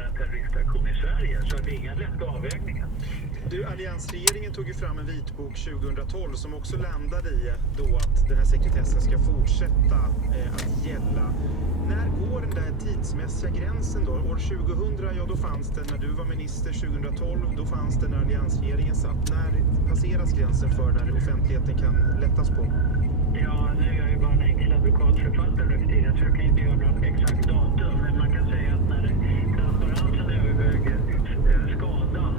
en terroristaktion i Sverige. Så det är inga lätta avvägningar. Du, alliansregeringen tog ju fram en vitbok 2012 som också landade i då att den här sekretessen ska fortsätta att gälla. När går den där tidsmässiga gränsen då? År 2000, ja då fanns det när du var minister, 2012 då fanns det när alliansregeringen satt. När passeras gränsen för när offentligheten kan lättas på? Ja, nu är jag ju bara en enkel advokatförfattare för tiden så jag kan inte göra något exakt datum. Men man kan säga att när transparensen överväger skadan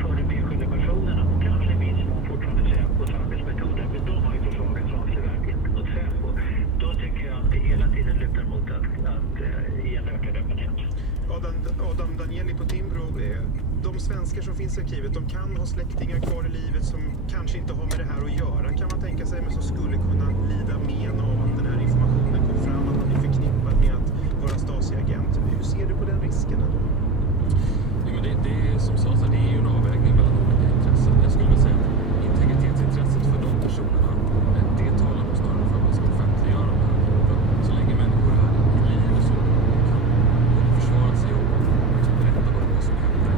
för de enskilda personerna och kanske minst man fortfarande säga på samhällsmetoder, men de har ju försvagats avsevärt gentemot Säpo. Då tycker jag att det hela tiden lutar mot att ge en ökad öppenhet. Adam Danieli på Timbro, de svenskar som finns i arkivet, de kan ha släktingar kvar i livet som kanske inte har med det här att göra, kan man tänka sig, men som skulle kunna lida men av att den här informationen kom fram, att man är förknippad med att vara Stasi-agent. Hur ser du på den risken då? Ja, men det är som sagt, det är ju en avvägning mellan olika intressen. Jag skulle vilja säga att integritetsintresset för de personerna, det talar nog snarare för att man ska offentliggöra de här. Så länge människor är i livet så kan både försvara sig och liksom berätta vad som hände,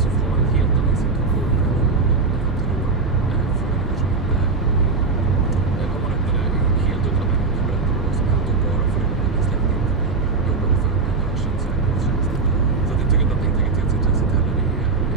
så får man en helt annan situation än fram till då för människor som inte är. Om man öppnar det helt utan att människor kan berätta vad som hände och bara för en släkting jobbade för en ökänd säkerhetstjänst. Så jag tycker inte att integritetsintresset heller är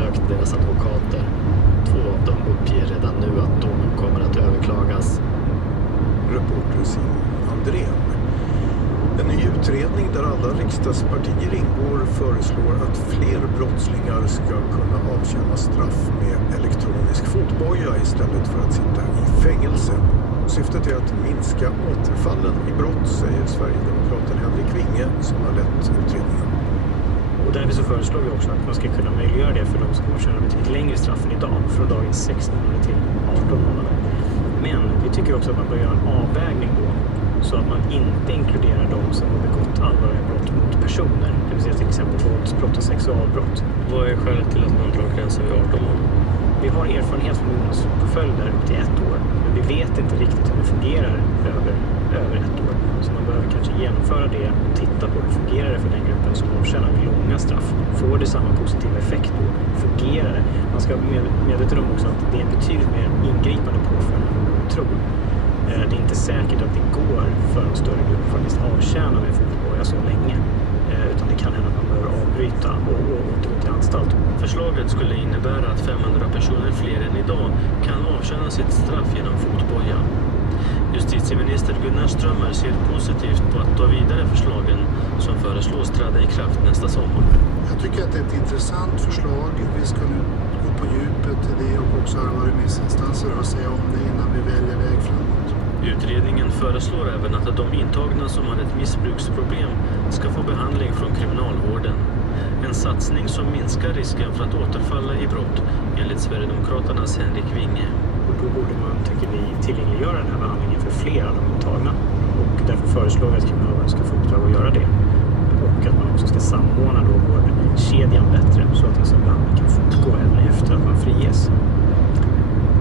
besökt deras advokater. 2 av dem uppger redan nu att domen kommer att överklagas. Reporter Simon Andrén. En ny utredning där alla riksdagspartier ingår föreslår att fler brottslingar ska kunna avtjäna straff med elektronisk fotboja istället för att sitta i fängelse. Syftet är att minska återfallen i brott, säger Sverigedemokraten Henrik Winge som har lett utredningen. Och därför så föreslår vi också att man ska kunna möjliggöra det för de som avtjänar betydligt längre straff än idag, från dagens 16 månader till 18 månader. Men vi tycker också att man bör göra en avvägning då, så att man inte inkluderar de som har begått allvarliga brott mot personer, det vill säga till exempel våldsbrott och sexualbrott. Vad är skälet till att man drar gränsen vid 18 månader? Vi har erfarenhet från ungdomspåföljder upp till 1 år, men vi vet inte riktigt hur det fungerar över 1 år. Så man behöver kanske genomföra det och titta på hur fungerar det för den gruppen som avtjänar långa straff. Får det samma positiva effekt då? Fungerar det? Man ska vara medveten om också att det är en betydligt mer ingripande påföljd än vad man tror. Det är inte säkert att det går för en större grupp att faktiskt avtjäna med fotboja så länge. Utan det kan hända att man behöver avbryta och återgå till anstalt. Förslaget skulle innebära att 500 personer fler än idag kan avtjäna sitt straff genom fotboja. Justitieminister Gunnar Strömmer ser positivt på att ta vidare förslagen som föreslås träda i kraft nästa sommar. Jag tycker att det är ett intressant förslag. Vi ska nu gå på djupet i det och också höra vad remissinstanser har att säga om det innan vi väljer väg framåt. Utredningen föreslår även att de intagna som har ett missbruksproblem ska få behandling från kriminalvården. En satsning som minskar risken för att återfalla i brott, enligt Sverigedemokraternas Henrik Winge. Och då borde man, tycker vi, tillgängliggöra den här behandlingen för fler av de intagna. Och därför föreslår vi att kriminalvården ska få uppdrag att göra det. Och att man också ska samordna då vårdkedjan bättre så att en sån behandling kan fortgå även efter att man friges.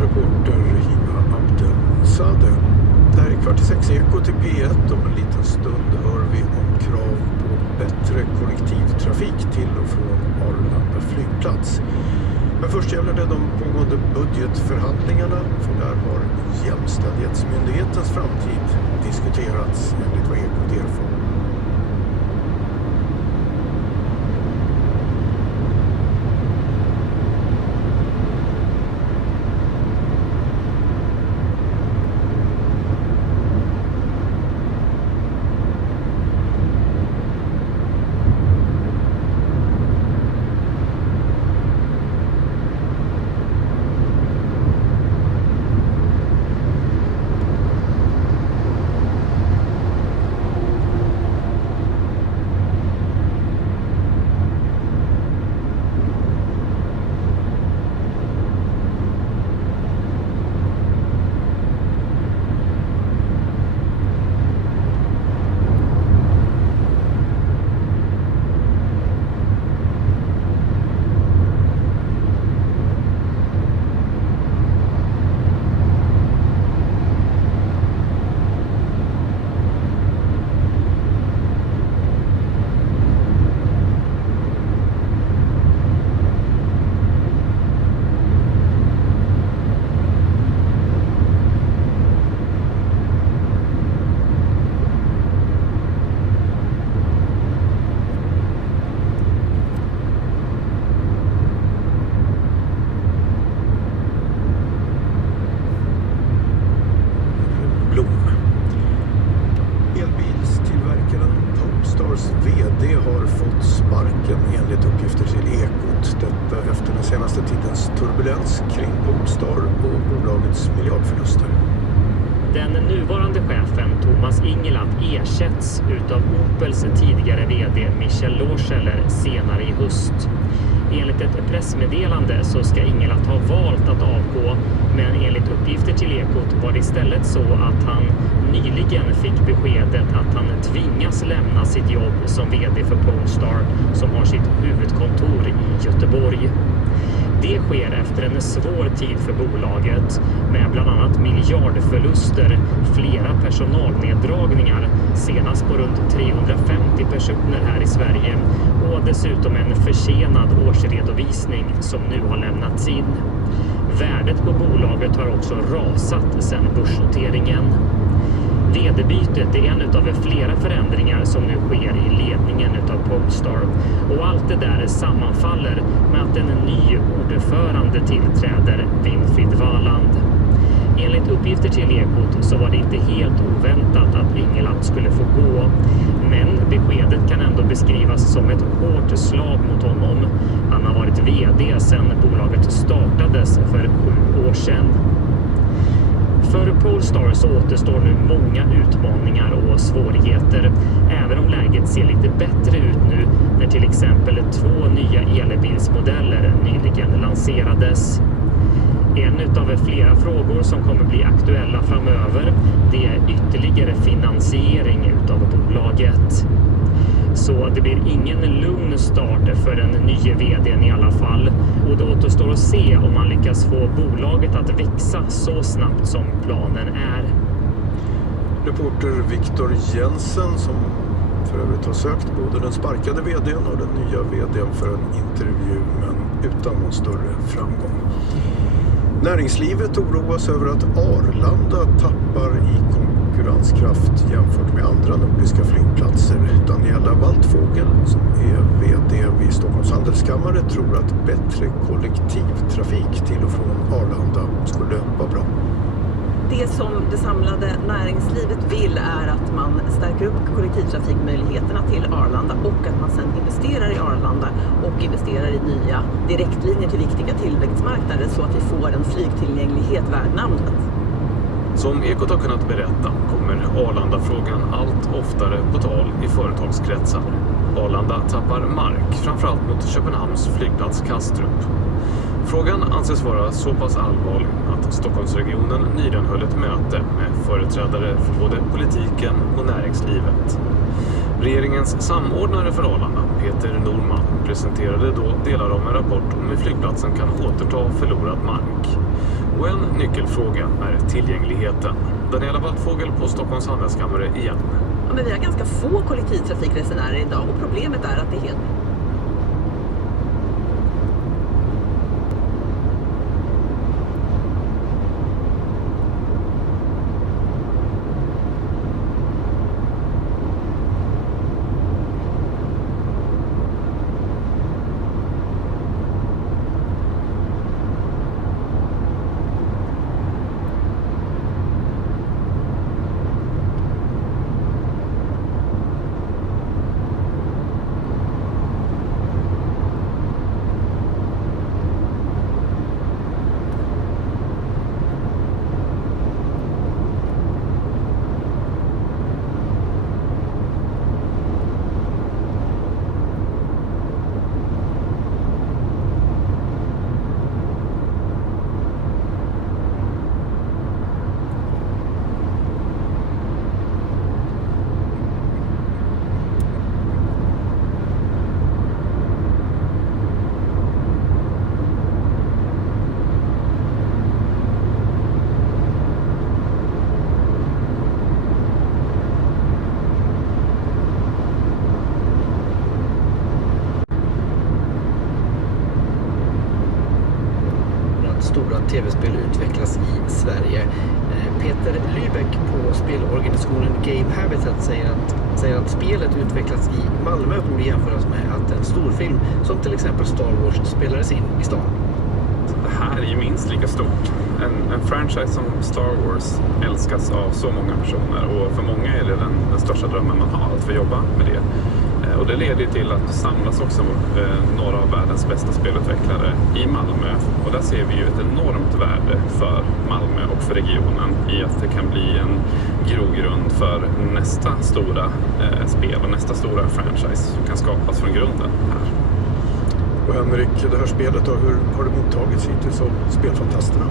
Reporter Hiva Abdelsadeh. Det här är 5:45 Eko till P1. Om en liten stund hör vi om krav på bättre kollektivtrafik till och från Arlanda flygplats. Men först gäller det de pågående budgetförhandlingarna, för där har Jämställdhetsmyndighetens framtid diskuterats enligt vad Ekot erfar. VD har fått sparken enligt uppgifter till Ekot. Detta efter den senaste tidens turbulens kring Polestar och bolagets miljardförluster. Den nuvarande chefen Thomas Ingelat ersätts utav Opels tidigare VD Michel Lorscheller senare i höst. Enligt ett pressmeddelande så ska Ingelat ha valt att avgå, men enligt uppgifter till Ekot var det istället så att han nyligen fick beskedet att han tvingas lämna sitt jobb som VD för Polestar som har sitt huvudkontor i Göteborg. Det sker efter en svår tid för bolaget med bland annat miljardförluster, flera personalneddragningar, senast på runt 350 personer här i Sverige och dessutom en försenad årsredovisning som nu har lämnats in. Värdet på bolaget har också rasat sedan börsnoteringen. VD-bytet är en av flera förändringar som nu sker i ledningen av Polestar. Och allt det där sammanfaller med att en ny ordförande tillträder, Winfried Wahland. Enligt uppgifter till Ekot så var det inte helt oväntat att Ingelath skulle få gå. Men beskedet kan ändå beskrivas som ett hårt slag mot honom. Han har varit vd sedan bolaget startades för 7 år sedan. För Polestar så återstår nu många utmaningar och svårigheter, även om läget ser lite bättre ut nu när till exempel 2 nya elbilsmodeller nyligen lanserades. En av flera frågor som kommer bli aktuella framöver, det är ytterligare finansiering utav bolaget. Så det blir ingen lugn start för den nya vdn i alla fall. Och det återstår att se om man lyckas få bolaget att växa så snabbt som planen är. Reporter Viktor Jensen, som för övrigt har sökt både den sparkade vdn och den nya vdn för en intervju, men utan någon större framgång. Näringslivet oroas över att Arlanda tappar i konkurrenskraft jämfört med andra nordiska flygplatser. Daniela Waltfogel, som är vd vid Stockholms handelskammare, tror att bättre kollektivtrafik till och från Arlanda skulle vara bra. Det som det samlade näringslivet vill är att man stärker upp kollektivtrafikmöjligheterna till Arlanda och att man sedan investerar i Arlanda och investerar i nya direktlinjer till viktiga tillväxtmarknader så att vi får en flygtillgänglighet värd namnet. Som Ekot har kunnat berätta kommer Arlanda-frågan allt oftare på tal i företagskretsar. Arlanda tappar mark, framförallt mot Köpenhamns flygplats Kastrup. Frågan anses vara så pass allvarlig att Stockholmsregionen nyligen höll ett möte med företrädare för både politiken och näringslivet. Regeringens samordnare för Arlanda, Peter Norman, presenterade då delar av en rapport om hur flygplatsen kan återta förlorad mark. Och en nyckelfråga är tillgängligheten. Daniela Waltfogel på Stockholms handelskammare igen. Ja, men vi har ganska få kollektivtrafikresenärer idag och problemet är att det är helt... Stora tv-spel utvecklas i Sverige. Peter Lübeck på spelorganisationen Game Habitat säger att spelet utvecklas i Malmö borde jämföras med att en storfilm som till exempel Star Wars spelades in i stan. Det här är ju minst lika stort. En franchise som Star Wars älskas av så många personer och för många är det den största drömmen man har att få jobba med det. Och det leder till att det samlas också några av världens bästa spelutvecklare i Malmö. Och där ser vi ju ett enormt värde för Malmö och för regionen i att det kan bli en grogrund för nästa stora spel och nästa stora franchise som kan skapas från grunden här. Och Henrik, det här spelet då, hur har det mottagits hittills av spelfantasterna?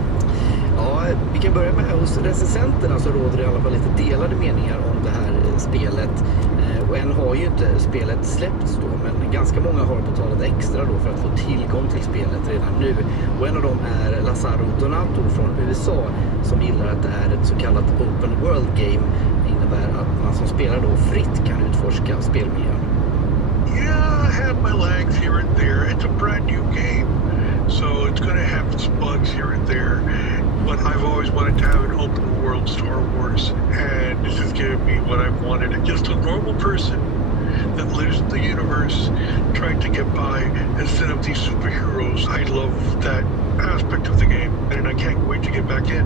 Ja, vi kan börja med hos recensenterna så råder det i alla fall lite delade meningar om det här spelet. Och än har ju inte spelet släppts då, men ganska många har betalat extra då för att få tillgång till spelet redan nu. Och en av dem är Lazaro Donato från USA som gillar att det är ett så kallat open world game. Det innebär att man som spelar då fritt kan utforska spelmiljön. Yeah, I have my lags here and there. It's a brand new game, so it's going to have its bugs here and there. But I've always wanted to have an open world Star Wars, and this is giving me what I've wanted. Just a normal person that lives in the universe to get by instead of these superheroes. I love that aspect of the game and I can't wait to get back in.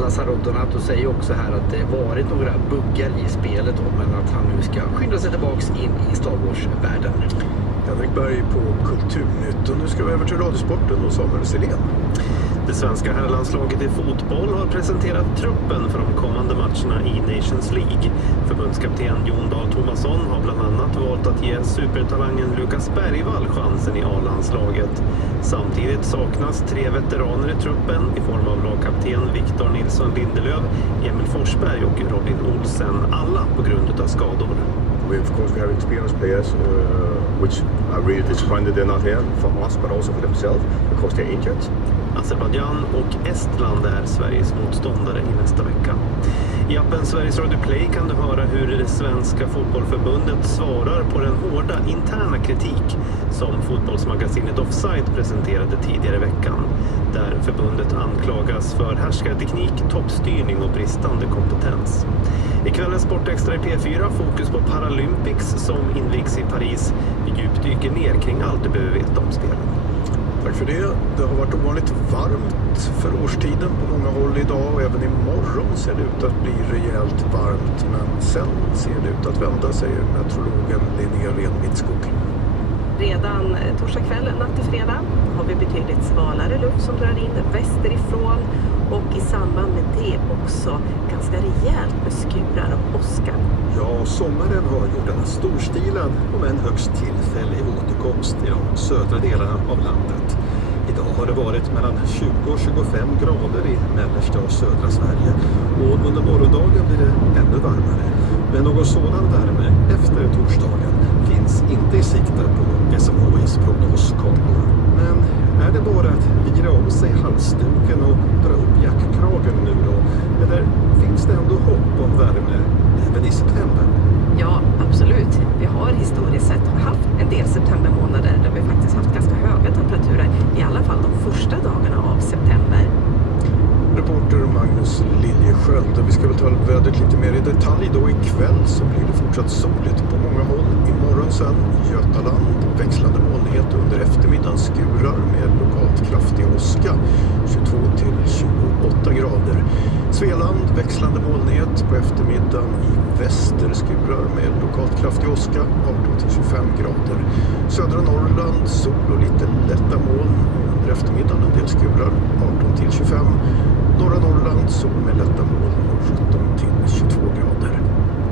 Lazaro Donato säger också här att det varit några buggar i spelet men att han nu ska skynda sig tillbaks in i Star Wars-världen. Henrik Berg på Kulturnytt. Och nu ska vi över till Radiosporten och Samuel Selén. Det svenska herrlandslaget i fotboll har presenterat truppen för de kommande matcherna i Nations League. Förbundskapten Jon Dahl Tomasson har bland annat valt att ge supertalangen Lukas Bergvall chansen i A-landslaget. Samtidigt saknas 3 veteraner i truppen i form av lagkapten Victor Nilsson Lindelöf, Emil Forsberg och Robin Olsen, alla på grund av skador. Of course, we have experienced players, which are really disappointed they're not here for us, but also for themselves because they're injured. Azerbaijan och Estland är Sveriges motståndare i nästa vecka. I appen Sveriges Radio Play kan du höra hur det svenska fotbollförbundet svarar på den hårda interna kritik som fotbollsmagasinet Offside presenterade tidigare i veckan. Där förbundet anklagas för härskarteknik, toppstyrning och bristande kompetens. I kvällens Sportextra i P4 fokus på Paralympics som invigs i Paris. Vi djupdyker ner kring allt du behöver veta om spelen. Tack för det. Det har varit ovanligt varmt för årstiden på många håll idag och även imorgon ser det ut att bli rejält varmt. Men sen ser det ut att vända, säger meteorologen Linnea Renvidskog. Redan torsdag kväll, natt till fredag, har vi betydligt svalare luft som drar in västerifrån och i samband med det också ganska rejält med skurar och åska. Ja, sommaren har gjort en storstilad och med en högst tillfällig återkomst i de södra delarna av landet. Idag har det varit mellan 20 och 25 grader i mellersta och södra Sverige och under morgondagen blir det ännu varmare. Men någon sådan värme efter torsdagen finns inte i sikte på SMHIs prognoskartor. Men är det bara att vira om sig halsduken och dra upp jackkragen nu då? Eller finns det ändå hopp om värme även i september? Ja, absolut. Vi har historiskt sett haft en del septembermånader där vi faktiskt haft ganska höga temperaturer, i alla fall de första dagarna av september. Reporter Magnus Liljesköld. Vi ska väl ta vädret lite mer i detalj då. Ikväll så blir det fortsatt soligt på många håll. Imorgon sen Götaland, växlande molnighet under eftermiddagen, skurar med lokalt kraftig åska, 22 till 28 grader. Svealand, växlande molnighet på eftermiddagen, i väster skurar med lokalt kraftig åska, 18 till 25 grader. Södra Norrland, sol och lite lätta moln, under eftermiddagen en del skurar, 18 till 25. Norra Norrland, sol med lätta moln och 17 till 22 grader.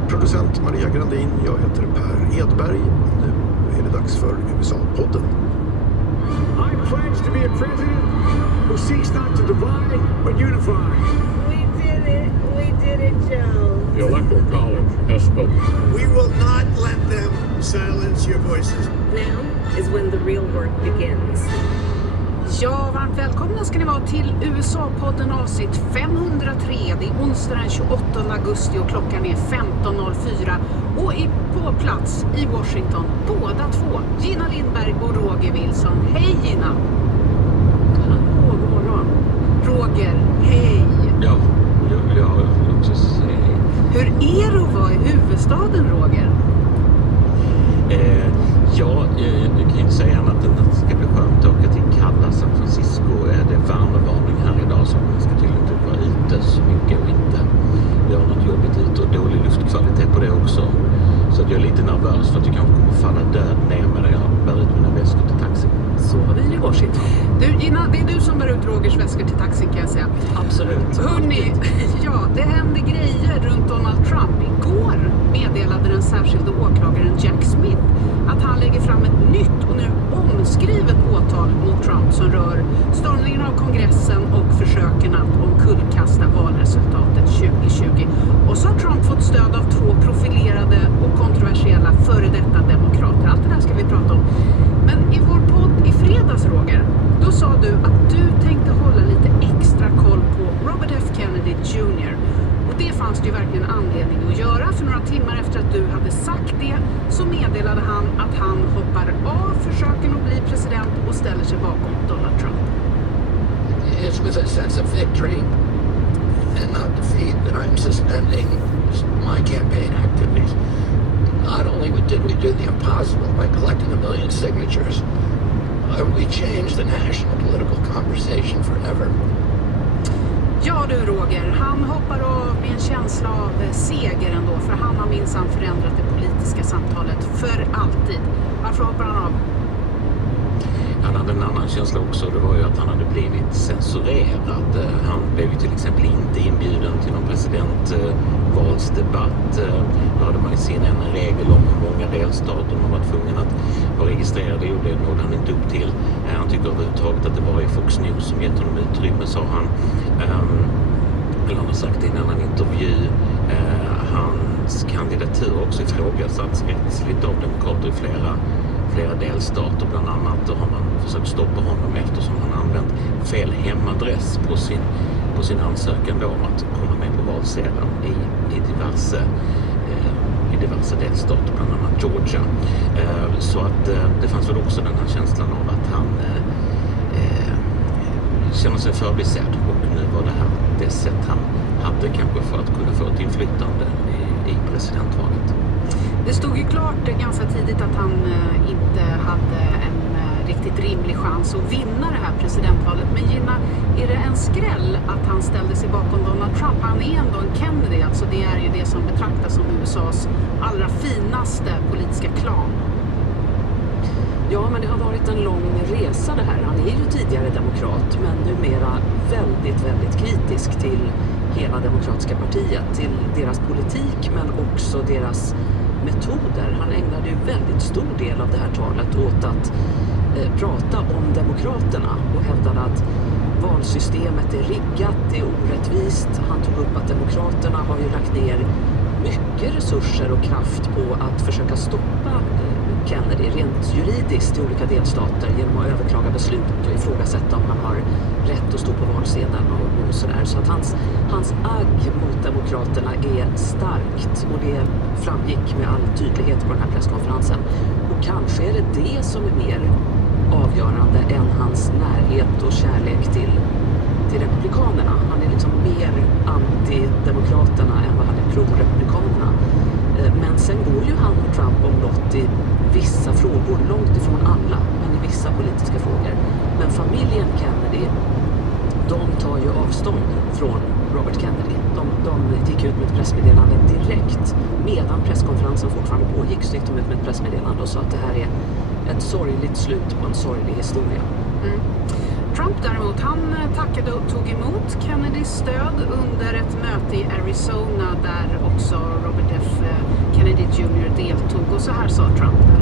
Producent Maria Grandin, jag heter Per Edberg. Nu är det dags för USA-podden. I pledge to be a president who seeks not to divide but unify. We did it, Joe. The Electoral College has spoken. We will not let them silence your voices. Now is when the real work begins. Ja, varmt välkomna ska ni vara till USA-podden avsnitt 503. Det är onsdag den 28 augusti och klockan är 15.04. Och på plats i Washington, båda två, Gina Lindberg och Roger Wilson. Hej Gina! Hallå, god morgon. Roger, hej! Ja, jag vill också säga hej. Hur är det att vara i huvudstaden, Roger? Jag kan inte säga annat än att det ska bli skönt att åka till kalla San Francisco. Det är värmevarning här idag så man ska tydligen inte vara ute så mycket och inte göra något jobbigt ute och dålig luftkvalitet på det också. Så att jag är lite nervös för att jag kanske kommer falla död ner när jag bär ut mina väskor till taxin. Så har vi i Washington. Du Gina, det är du som bär ut Rogers väskor till taxin kan jag säga. Absolut. Hörrni, ja det händer grejer runt Donald Trump. Igår meddelade den särskilda åklagaren Jack Smith att han lägger fram ett nytt och nu omskrivet åtal mot Trump som rör stormningen av kongressen och försöken att omkullkasta valresultatet 2020. Och så har Trump fått stöd av 2 profilerade och kontroversiella före detta demokrater. Allt det där ska vi prata om. Men i vår podd i fredags, Roger, då sa du att du tänkte hålla lite extra koll på Robert F. Kennedy Jr. Och det fanns det ju verkligen anledning att göra. För några timmar efter att du hade sagt det så meddelade han att han hoppar av försöken att bli president och ställer sig bakom Donald Trump. It's with a sense of victory and not defeat that I'm suspending my campaign activities. Not only did we do the impossible by collecting 1 million signatures, we changed the national political conversation forever. Ja du Roger, han hoppar av med en känsla av seger ändå, för han har minsann förändrat det politiska samtalet för alltid. Varför hoppar han av? Han hade en annan känsla också, det var ju att han hade blivit censurerad. Han blev ju till exempel inte inbjuden till någon presidentvalsdebatt. Då hade man i CNN en regel om hur många delstater man var tvungen att vara registrerade, och det nådde han inte upp till. Han tycker överhuvudtaget att det var i Fox News som gett honom utrymme, sa han. Eller han har sagt det i en annan intervju. Hans kandidatur också ifrågasatts rättsligt av demokrater i flera delstater. Bland annat då har man försökt stoppa honom eftersom han använt fel hemadress på sin ansökan då om att komma med på valsedeln i diverse delstater, bland annat Georgia. Så att det fanns väl också den här känslan av att han känner sig förbisedd, och nu var det här det sätt han hade kanske för att kunna få ett inflytande i presidentvalet. Det stod ju klart ganska tidigt att han inte hade en riktigt rimlig chans att vinna det här presidentvalet. Men Gina, är det en skräll att han ställde sig bakom Donald Trump? Han är ändå en Kennedy, alltså det är ju det som betraktas som USAs allra finaste politiska klan. Ja, men det har varit en lång resa det här. Han är ju tidigare demokrat, men numera väldigt, väldigt kritisk till hela demokratiska partiet, till deras politik men också deras metoder. Han ägnade ju väldigt stor del av det här talet åt att prata om demokraterna och hävdade att valsystemet är riggat, det är orättvist. Han tog upp att demokraterna har ju lagt ner mycket resurser och kraft på att försöka stoppa Kennedy rent juridiskt i olika delstater genom att överklaga beslut och ifrågasätta om han har rätt att stå på valsedeln och sådär. Så att hans agg mot demokraterna är starkt, och det framgick med all tydlighet på den här presskonferensen. Och kanske är det det som är mer avgörande än hans närhet och kärlek till republikanerna. Han är liksom mer antidemokraterna än vad han är pro-republikanerna. Men sen går ju han och Trump om något i vissa frågor, långt ifrån alla, men i vissa politiska frågor. Men familjen Kennedy, de tar ju avstånd från Robert Kennedy. De gick ut med ett pressmeddelande direkt. Medan presskonferensen fortfarande pågick så gick de ut med ett pressmeddelande och sa att det här är ett sorgligt slut på en sorglig historia. Mm. Trump däremot, han tackade och tog emot Kennedys stöd under ett möte i Arizona där också Robert F. Kennedy Jr. deltog, och så här sa Trump där.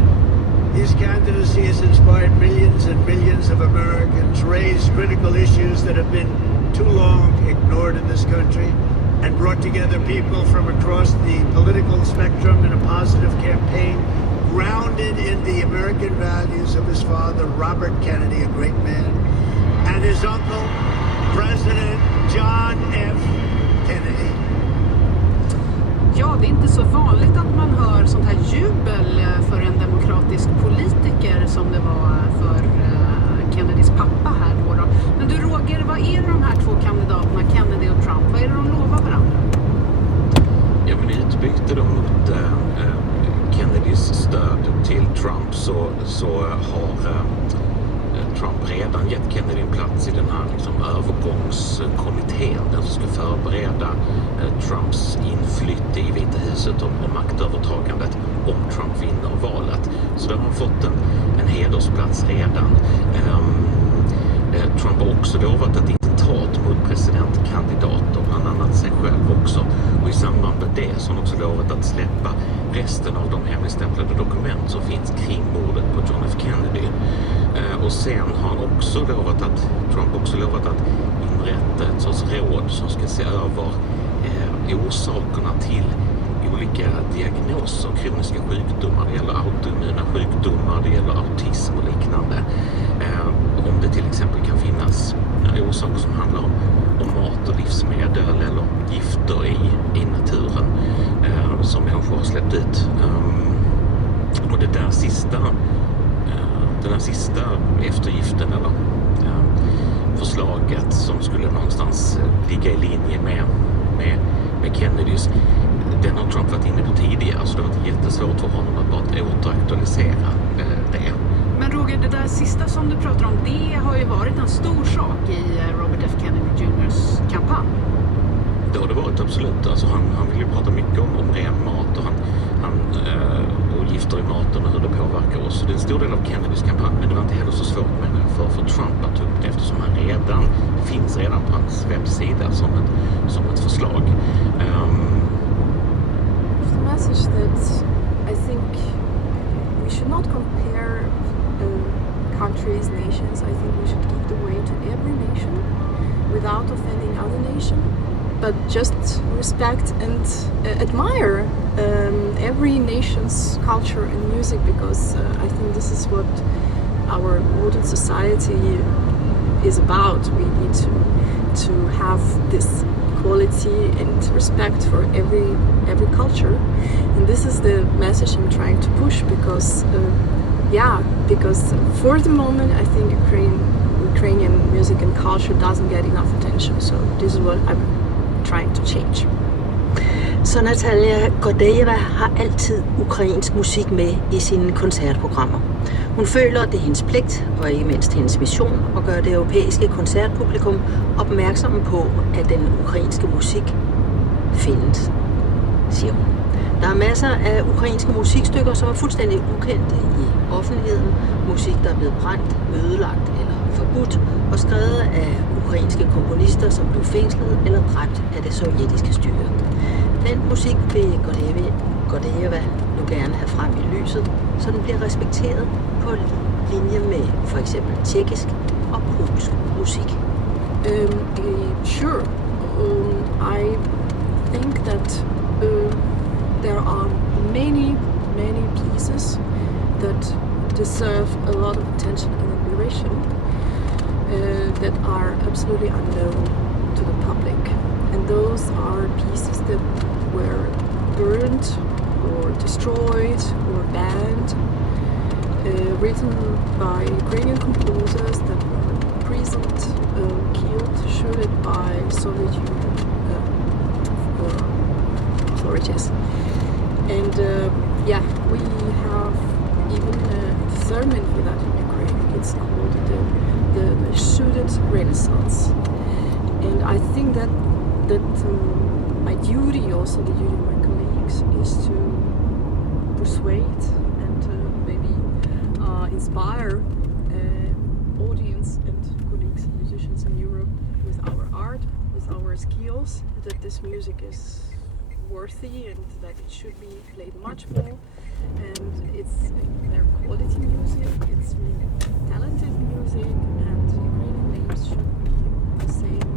His candidacy has inspired millions and millions of Americans, raised critical issues that have been too long ignored in this country, and brought together people from across the political spectrum in a positive campaign grounded in the American values of his father, Robert Kennedy, a great man, and his uncle, President John F. Kennedy. Ja, det är inte så vanligt att man hör sånt här jubel för en demokratisk politiker som det var för Kennedys pappa här då. Men du Roger, vad är det de här två kandidaterna, Kennedy och Trump, vad är det de lovar varandra? Ja, men i utbyte då mot Kennedys stöd till Trump så har Trump redan gett Kennedy en plats i den här liksom övergångskommittén, den som ska förbereda Trumps inflytt i Vita huset och maktövertagandet om Trump vinner valet. Så där har han fått en hedersplats redan. Trump har också lovat att inte ta mot presidentkandidater, bland annat sig själv också. Och i samband med det så har han också lovat att släppa resten av de hemligstämplade dokument som finns kring mordet på John F. Kennedy. Och sen har han också lovat att inrätta ett sorts råd som ska se över orsakerna till olika diagnoser, kroniska sjukdomar, det gäller autoimmuna sjukdomar, det gäller autism och liknande. Om det till exempel kan finnas orsaker som handlar om mat och livsmedel eller gifter i naturen som människor har släppt ut. Och den där sista eftergiften eller förslaget som skulle någonstans ligga i linje med Kennedys, den har Trump varit inne på tidigare, så det har varit jättesvårt för honom att bara återaktualisera det. Men Roger, det där sista som du pratar om, det har ju varit en stor sak i Robert F. Kennedy Jr.'s kampanj. Det har det varit, absolut. Alltså han vill ju prata mycket om ren mat och och gifter i maten och hur det påverkar oss. Så det är en stor del av Kennedys kampanj, men det var inte heller så svårt för Trump att ta upp det, eftersom det finns redan på hans webbsida som ett förslag. The message that I think we should not compare countries, nations. I think we should give the way to every nation without offending other nation, but just respect and admire every nation's culture and music, because I think this is what our modern society is about. We need to have this equality and respect for every culture, and this is the message I'm trying to push, because because for the moment I think Ukrainian music and culture doesn't get enough attention, so this is what I'm trying to change. Så Natalia Gordeyeva har altid ukrainsk musik med i sine koncertprogrammer. Hun føler, at det er hendes pligt, og ikke mindst hendes mission, at gøre det europæiske koncertpublikum opmærksomme på, at den ukrainske musik findes, siger hun. Der er masser af ukrainske musikstykker, som er fuldstændig ukendte i offentligheden. Musik, der er blevet brændt, ødelagt eller forbudt, og skrevet af ukrainske komponister, som blev fængslet eller dræbt af det sovjetiske styre. Den musik vil Gordeyeva nu gerne have frem i lyset, så den bliver respekteret på linje med for eksempel tjekkisk og polsk musik. Sure. I think that there are many pieces that deserve a lot of attention and admiration that are absolutely unknown to the public. And those are pieces that were burned or destroyed or banned, written by Ukrainian composers that were imprisoned, killed, shot by Soviet Union authorities. And we have even a sermon for that in Ukraine. It's called the Shooted Renaissance. And I think that my duty, also the duty of my colleagues, is to persuade and maybe inspire audience and colleagues and musicians in Europe with our art, with our skills, that this music is worthy and that it should be played much more. And it's their quality music, it's really talented music, and Ukrainian names should be the same